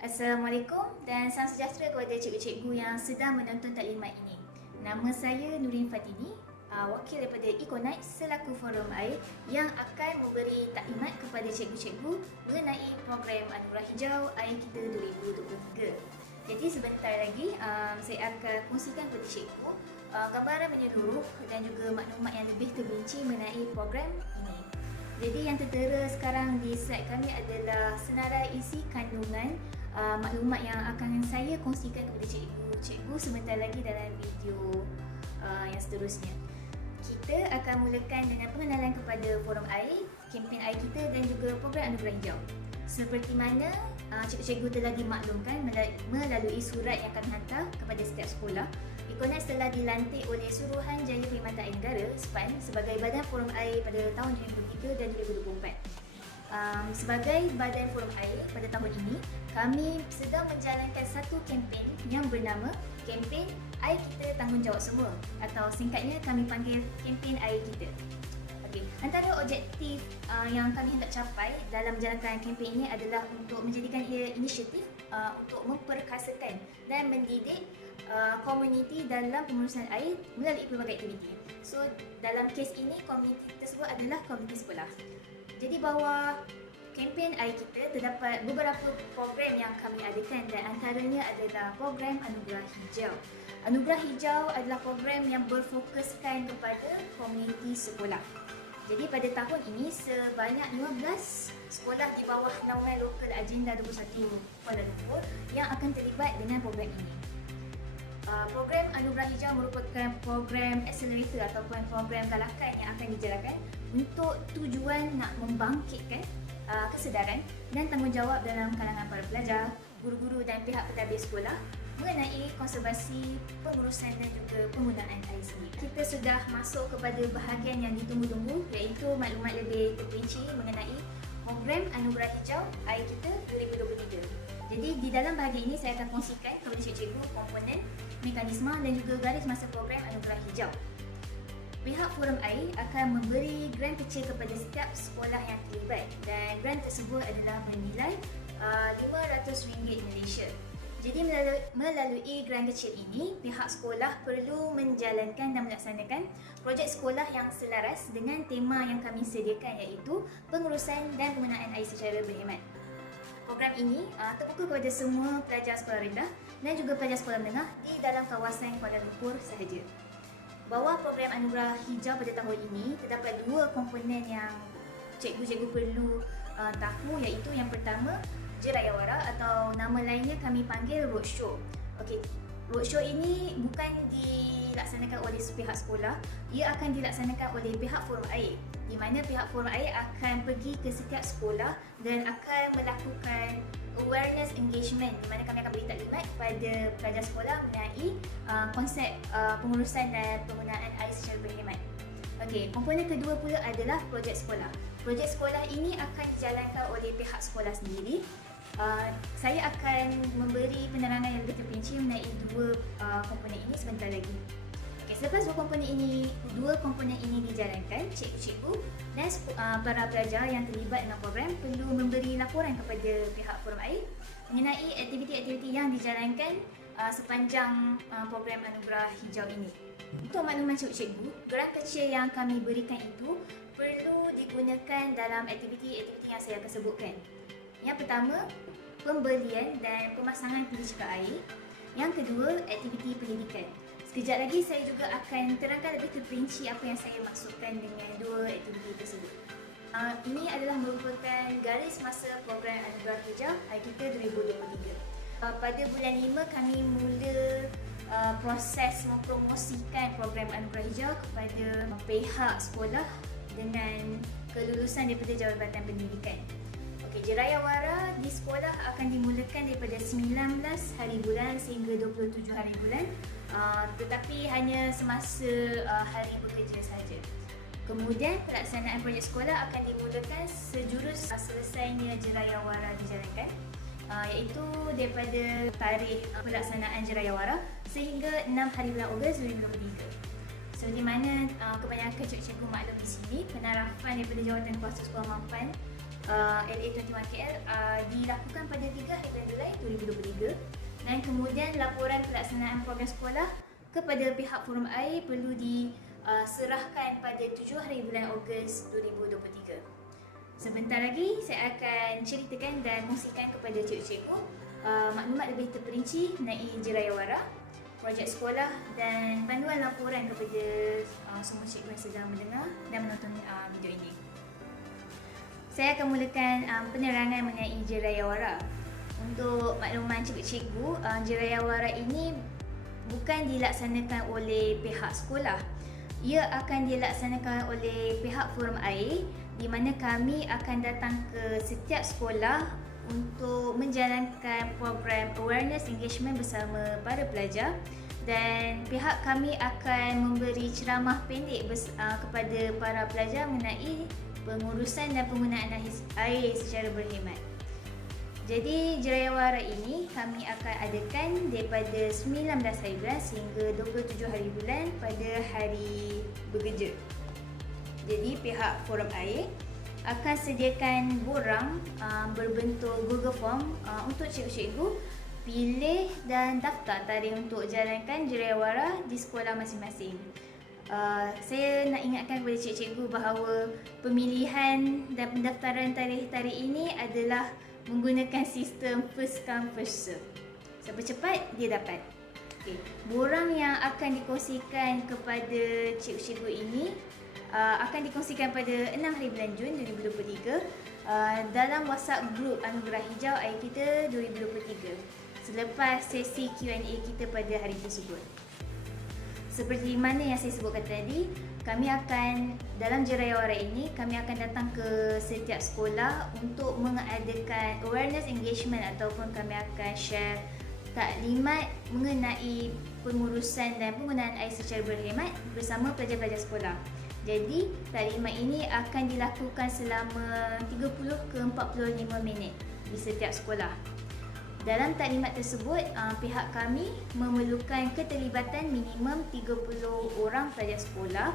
Assalamualaikum dan salam sejahtera kepada cikgu-cikgu yang sedang menonton taklimat ini. Nama saya Nurin Fatini, wakil daripada Econite selaku forum air yang akan memberi taklimat kepada cikgu-cikgu mengenai program Anugerah Hijau Air Kita 2023. Jadi sebentar lagi saya akan kongsikan kepada cikgu gambaran menyeluruh dan juga maklumat yang lebih terperinci mengenai program ini. Jadi yang tertera sekarang di slide kami adalah senarai isi kandungan maklumat yang akan saya kongsikan kepada cikgu sebentar lagi dalam video yang seterusnya. Kita akan mulakan dengan pengenalan kepada forum air, kempen air kita dan juga program Anugerah Hijau. Seperti mana cikgu-cikgu telah dimaklumkan melalui surat yang kami hantar kepada setiap sekolah, Econite telah dilantik oleh Suruhanjaya Perkhidmatan Air Negara (SPAN) sebagai Badan Forum Air pada tahun 2023 dan 2024. Sebagai Badan Forum Air pada tahun ini, kami sedang menjalankan satu kempen yang bernama Kempen Air Kita Tanggungjawab Semua, atau singkatnya kami panggil Kempen Air Kita. Okay. Antara objektif yang kami hendak capai dalam menjalankan kempen ini adalah untuk menjadikan ia inisiatif untuk memperkasakan dan mendidik komuniti dalam pengurusan air melalui pelbagai aktiviti. So, dalam kes ini, komuniti tersebut adalah komuniti sekolah. Jadi bawah kempen air kita terdapat beberapa program yang kami adakan dan antaranya adalah program Anugerah Hijau. Anugerah Hijau adalah program yang berfokuskan kepada komuniti sekolah. Jadi pada tahun ini sebanyak 15 sekolah di bawah naungan lokal Agenda 21 Kuala Lumpur yang akan terlibat dengan program ini. Program Anugerah Hijau merupakan program accelerator ataupun program galakan yang akan dijalankan untuk tujuan nak membangkitkan kesedaran dan tanggungjawab dalam kalangan para pelajar, guru-guru dan pihak pentadbir sekolah mengenai konservasi, pengurusan dan juga penggunaan air sendiri. Kita sudah masuk kepada bahagian yang ditunggu-tunggu, iaitu maklumat lebih terperinci mengenai program Anugerah Hijau Air Kita 2023. Jadi di dalam bahagian ini saya akan kongsikan kepada cikgu komponen, mekanisme dan juga garis masa program Anugerah Hijau. Pihak Forum Air akan memberi grant kecil kepada setiap sekolah yang terlibat dan grant tersebut adalah bernilai RM500 Malaysia. Jadi melalui grant kecil ini, pihak sekolah perlu menjalankan dan melaksanakan projek sekolah yang selaras dengan tema yang kami sediakan, iaitu pengurusan dan penggunaan air secara berhemat. Program ini terbuka kepada semua pelajar sekolah rendah dan juga pelajar sekolah menengah di dalam kawasan Kuala Lumpur sahaja. Bawah program Anugerah Hijau pada tahun ini, terdapat dua komponen yang cikgu-cikgu perlu tahu, iaitu yang pertama, Jerayawara atau nama lainnya kami panggil roadshow. Okey, roadshow ini bukan dilaksanakan oleh pihak sekolah, ia akan dilaksanakan oleh pihak forum air, di mana pihak forum air akan pergi ke setiap sekolah dan akan melakukan awareness engagement, di mana kami akan beri taklimat kepada pelajar sekolah mengenai konsep pengurusan dan penggunaan air secara berhemat. Okey, komponen kedua pula adalah projek sekolah. Projek sekolah ini akan dijalankan oleh pihak sekolah sendiri. Saya akan memberi penerangan yang lebih terperinci mengenai dua komponen ini sebentar lagi. Okay, selepas dua komponen ini dijalankan, cikgu-cikgu dan para pelajar yang terlibat dalam program perlu memberi laporan kepada pihak forum air mengenai aktiviti-aktiviti yang dijalankan sepanjang program Anugerah Hijau ini. Untuk makluman cikgu-cikgu, grant kecil yang kami berikan itu perlu digunakan dalam aktiviti-aktiviti yang saya akan sebutkan. Yang pertama, pembelian dan pemasangan pilihan air. Yang kedua, aktiviti pendidikan. Sekejap lagi saya juga akan terangkan lebih terperinci apa yang saya maksudkan dengan dua aktiviti tersebut. Ini adalah merupakan garis masa program Anugerah Hijau Air Kita 2023. Pada bulan 5 kami mula proses mempromosikan program Anugerah Hijau kepada pihak sekolah dengan kelulusan daripada Jabatan Pendidikan. Okey, Jerayawara di sekolah akan dimulakan daripada 19 hari bulan sehingga 27 hari bulan, tetapi hanya semasa hari bekerja sahaja. Kemudian pelaksanaan projek sekolah akan dimulakan sejurus selesainya Jerayawara dijalankan, iaitu daripada tarikh pelaksanaan Jerayawara sehingga 6 hari bulan Ogos 2023. So, di mana kebanyakan cikgu-cikgu maklum di sini, penarahan daripada Jawatan Kuasa Sekolah Mampan LA21KL dilakukan pada 3 hari bulan Julai 2023. Dan kemudian laporan pelaksanaan program sekolah kepada pihak forum air perlu diserahkan pada 7 hari bulan Ogos 2023. Sebentar lagi saya akan ceritakan dan kongsikan kepada cikgu-cikgu maklumat lebih terperinci mengenai Jerayawara, projek sekolah dan panduan laporan kepada semua cikgu yang sedang mendengar dan menonton video ini. Saya akan mulakan penerangan mengenai Jerayawara. Untuk makluman cikgu-cikgu, Jerayawara ini bukan dilaksanakan oleh pihak sekolah. Ia akan dilaksanakan oleh pihak forum air, di mana kami akan datang ke setiap sekolah untuk menjalankan program awareness engagement bersama para pelajar, dan pihak kami akan memberi ceramah pendek kepada para pelajar mengenai pengurusan dan penggunaan air secara berhemat. Jadi Jerayawara ini kami akan adakan daripada 19 hari bulan sehingga 27 hari bulan pada hari bekerja. Jadi pihak forum air akan sediakan borang berbentuk Google Form untuk cikgu-cikgu pilih dan daftar tarikh untuk jalankan Jerayawara di sekolah masing-masing. Saya nak ingatkan kepada cikgu-cikgu bahawa pemilihan dan pendaftaran tarikh-tarikh ini adalah menggunakan sistem first come first serve. Siapa cepat dia dapat. Borang yang akan dikongsikan kepada cikgu-cikgu ini akan dikongsikan pada 6 hari bulan Jun 2023 dalam WhatsApp group Anugerah Hijau Air Kita 2023 selepas sesi Q&A kita pada hari tersebut. Seperti mana yang saya sebutkan tadi, kami akan dalam Jerayawara ini kami akan datang ke setiap sekolah untuk mengadakan awareness engagement ataupun kami akan share taklimat mengenai pengurusan dan penggunaan air secara berhemat bersama pelajar-pelajar sekolah. Jadi, taklimat ini akan dilakukan selama 30 ke 45 minit di setiap sekolah. Dalam taklimat tersebut, pihak kami memerlukan keterlibatan minimum 30 orang pelajar sekolah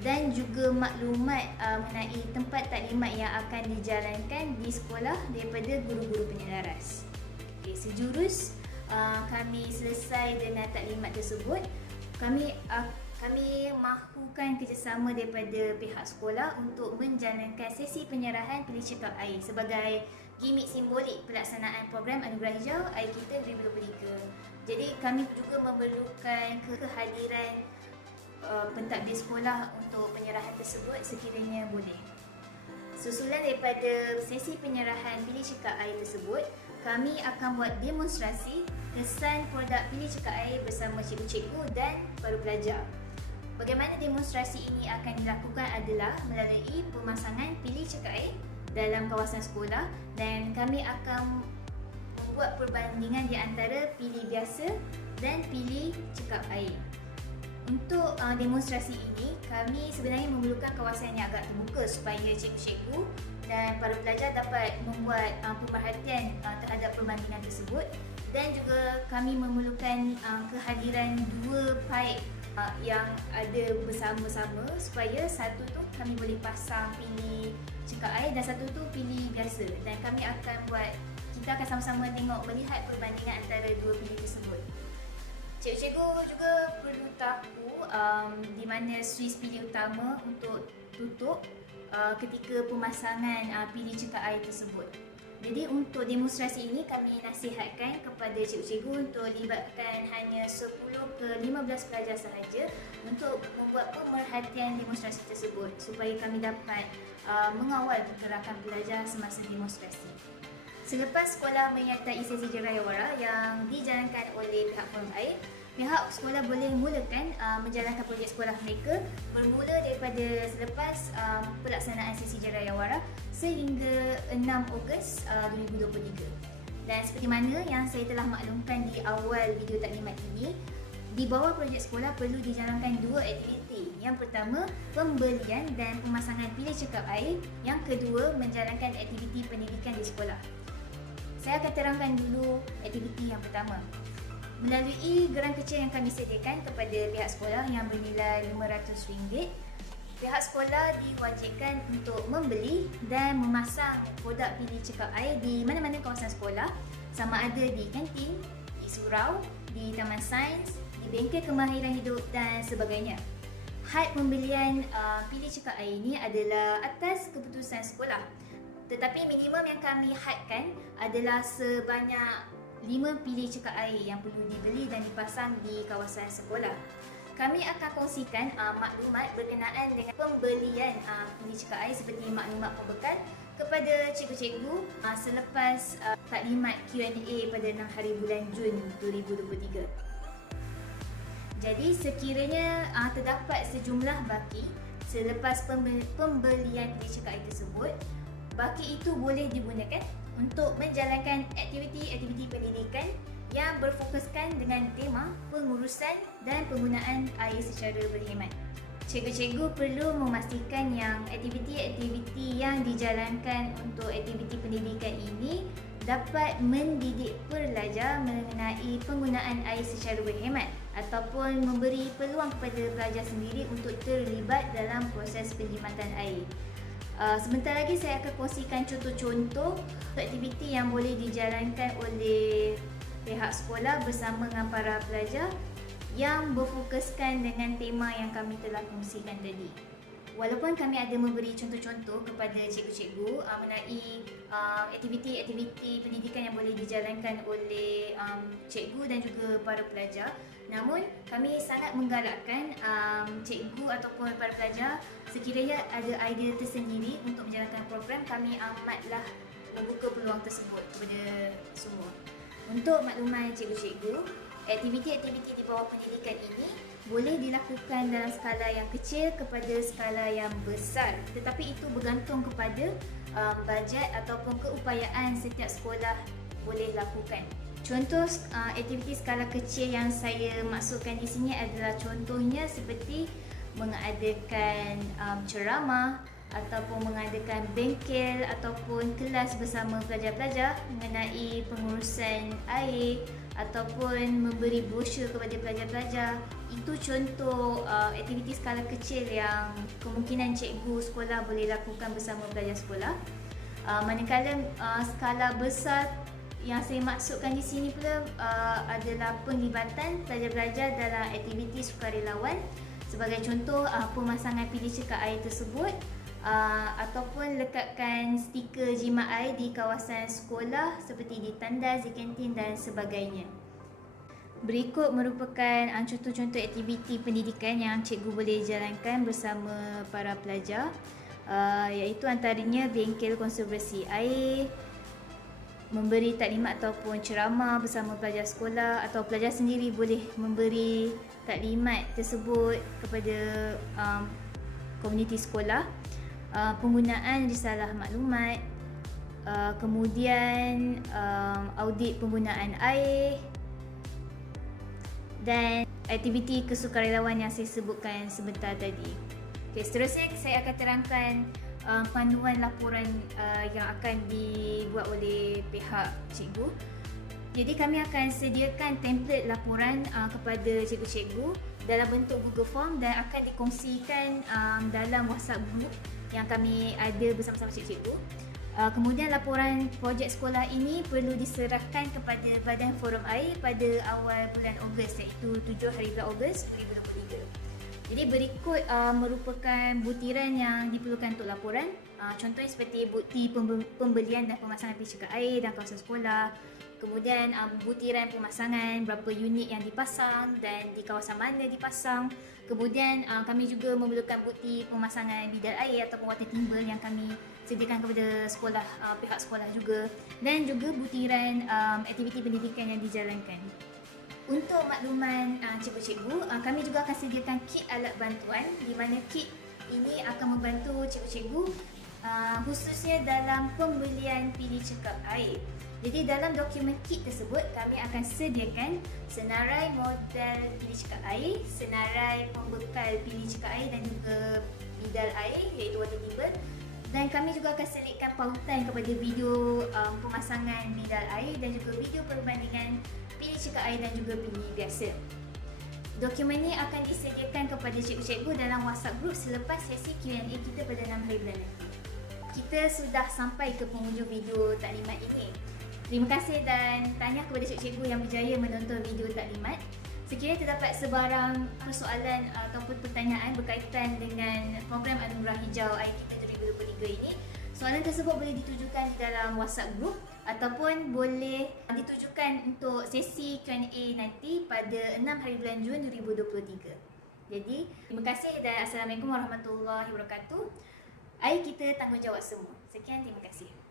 dan juga maklumat mengenai tempat taklimat yang akan dijalankan di sekolah daripada guru-guru penyelaras. Sejurus kami selesai dengan taklimat tersebut, kami mahukan kerjasama daripada pihak sekolah untuk menjalankan sesi penyerahan pilih cekap air sebagai gimmick simbolik pelaksanaan program Anugerah Hijau Air Kita 2023. Jadi kami juga memerlukan kehadiran pentadbir sekolah untuk penyerahan tersebut sekiranya boleh. Susulan daripada sesi penyerahan pilih cekap air tersebut, kami akan buat demonstrasi kesan produk pilih cekap air bersama cikgu-cikgu dan para pelajar. Bagaimana demonstrasi ini akan dilakukan adalah melalui pemasangan pilih cekap air dalam kawasan sekolah, dan kami akan membuat perbandingan di antara pilih biasa dan pilih cekap air. Untuk demonstrasi ini, kami sebenarnya memerlukan kawasan yang agak terbuka supaya cikgu-cikgu dan para pelajar dapat membuat pemerhatian terhadap perbandingan tersebut, dan juga kami memerlukan kehadiran 2 pipe yang ada bersama-sama supaya satu tu kami boleh pasang pilih cekap air dan satu tu pilih biasa, dan kita akan sama-sama melihat perbandingan antara 2 pilih tersebut. Cikgu-cikgu juga perlu tahu di mana suis pilih utama untuk tutup ketika pemasangan pilih cekap air tersebut. Jadi untuk demonstrasi ini kami nasihatkan kepada cikgu-cikgu untuk libatkan hanya 10 ke 15 pelajar sahaja untuk membuat pemerhatian demonstrasi tersebut supaya kami dapat mengawal pergerakan pelajar semasa demonstrasi. Selepas sekolah menyertai sesi Jerayawara yang dijalankan oleh pihak forum air, pihak sekolah boleh mulakan menjalankan projek sekolah mereka bermula daripada selepas pelaksanaan sesi Jerayawara sehingga 6 Ogos 2023. Dan seperti mana yang saya telah maklumkan di awal video taklimat ini, di bawah projek sekolah perlu dijalankan 2 aktiviti. Yang pertama, pembelian dan pemasangan pilih cekap air. Yang kedua, menjalankan aktiviti pendidikan di sekolah. Saya akan terangkan dulu aktiviti yang pertama. Melalui geran kecil yang kami sediakan kepada pihak sekolah yang bernilai RM500, pihak sekolah diwajibkan untuk membeli dan memasang produk pilih cekap air di mana-mana kawasan sekolah sama ada di kantin, di surau, di taman sains, di bengkel kemahiran hidup dan sebagainya. Had pembelian pilih cekak air ini adalah atas keputusan sekolah. Tetapi minimum yang kami hadkan adalah sebanyak 5 pilih cekak air yang perlu dibeli dan dipasang di kawasan sekolah. Kami akan kongsikan maklumat berkenaan dengan pembelian pilih cekak air seperti maklumat pembekal kepada cikgu-cikgu selepas taklimat Q&A pada 6 hari bulan Jun 2023. Jadi sekiranya terdapat sejumlah baki selepas pembelian pilih cekak air tersebut, baki itu boleh digunakan untuk menjalankan aktiviti-aktiviti pendidikan yang berfokuskan dengan tema pengurusan dan penggunaan air secara berhemat. Cikgu-cikgu perlu memastikan yang aktiviti-aktiviti yang dijalankan untuk aktiviti pendidikan ini dapat mendidik pelajar mengenai penggunaan air secara berhemat ataupun memberi peluang kepada pelajar sendiri untuk terlibat dalam proses penjimatan air. Sebentar lagi saya akan kongsikan contoh-contoh aktiviti yang boleh dijalankan oleh pihak sekolah bersama dengan para pelajar yang berfokuskan dengan tema yang kami telah kongsikan tadi. Walaupun kami ada memberi contoh-contoh kepada cikgu-cikgu mengenai aktiviti-aktiviti pendidikan yang boleh dijalankan oleh cikgu dan juga para pelajar, namun kami sangat menggalakkan cikgu ataupun para pelajar sekiranya ada idea tersendiri untuk menjalankan program, kami amatlah membuka peluang tersebut kepada semua. Untuk makluman cikgu-cikgu, aktiviti-aktiviti di bawah pendidikan ini boleh dilakukan dalam skala yang kecil kepada skala yang besar, tetapi itu bergantung kepada bajet ataupun keupayaan setiap sekolah boleh lakukan. Contoh aktiviti skala kecil yang saya maksudkan di sini adalah contohnya seperti mengadakan ceramah ataupun mengadakan bengkel ataupun kelas bersama pelajar-pelajar mengenai pengurusan air ataupun memberi brosur kepada pelajar-pelajar. Itu contoh aktiviti skala kecil yang kemungkinan cikgu sekolah boleh lakukan bersama pelajar sekolah. Manakala skala besar yang saya maksudkan di sini pula adalah penglibatan pelajar-pelajar dalam aktiviti sukarelawan. Sebagai contoh, pemasangan pilih cekak air tersebut ataupun lekatkan stiker jimat air di kawasan sekolah seperti di tandas, di kantin dan sebagainya. Berikut merupakan contoh-contoh aktiviti pendidikan yang cikgu boleh jalankan bersama para pelajar, iaitu antaranya bengkel konservasi air, memberi taklimat ataupun ceramah bersama pelajar sekolah, atau pelajar sendiri boleh memberi taklimat tersebut kepada komuniti sekolah, penggunaan risalah maklumat, kemudian audit penggunaan air dan aktiviti kesukarelawan yang saya sebutkan sebentar tadi. Okay, seterusnya saya akan terangkan panduan laporan yang akan dibuat oleh pihak cikgu. Jadi kami akan sediakan template laporan kepada cikgu-cikgu dalam bentuk Google Form dan akan dikongsikan dalam WhatsApp group yang kami ada bersama-sama cikgu-cikgu. Kemudian laporan projek sekolah ini perlu diserahkan kepada Badan Forum Air pada awal bulan Ogos, iaitu 7 hari bulan Ogos 2023. Jadi berikut merupakan butiran yang diperlukan untuk laporan. Contohnya seperti bukti pembelian dan pemasangan pilih cekak air dalam kawasan sekolah. Kemudian butiran pemasangan, berapa unit yang dipasang dan di kawasan mana dipasang. Kemudian kami juga memerlukan bukti pemasangan bidal air ataupun water timber yang kami sediakan kepada sekolah, pihak sekolah juga. Dan juga butiran aktiviti pendidikan yang dijalankan. Untuk makluman cikgu-cikgu, kami juga akan sediakan kit alat bantuan di mana kit ini akan membantu cikgu-cikgu khususnya dalam pembelian pilih cekak air. Jadi dalam dokumen kit tersebut kami akan sediakan senarai model pilih cekak air, senarai pembekal pilih cekak air dan juga bidal air iaitu water timber, dan kami juga akan selitkan pautan kepada video pemasangan bidal air dan juga video perbandingan pilih cekak air dan juga pilih biasa. Dokumen ini akan disediakan kepada cikgu-cikgu dalam WhatsApp group selepas sesi Q&A kita pada 6 hari bulan nanti. Kita sudah sampai ke penghujung video taklimat ini. Terima kasih dan tahniah kepada cikgu-cikgu yang berjaya menonton video taklimat. Sekiranya terdapat sebarang persoalan ataupun pertanyaan berkaitan dengan program Anugerah Hijau IKITA 2023 ini, soalan tersebut boleh ditujukan di dalam WhatsApp group ataupun boleh ditujukan untuk sesi Q&A nanti pada 6 hari bulan Jun 2023. Jadi, terima kasih dan Assalamualaikum warahmatullahi wabarakatuh. IKITA tanggungjawab semua. Sekian, terima kasih.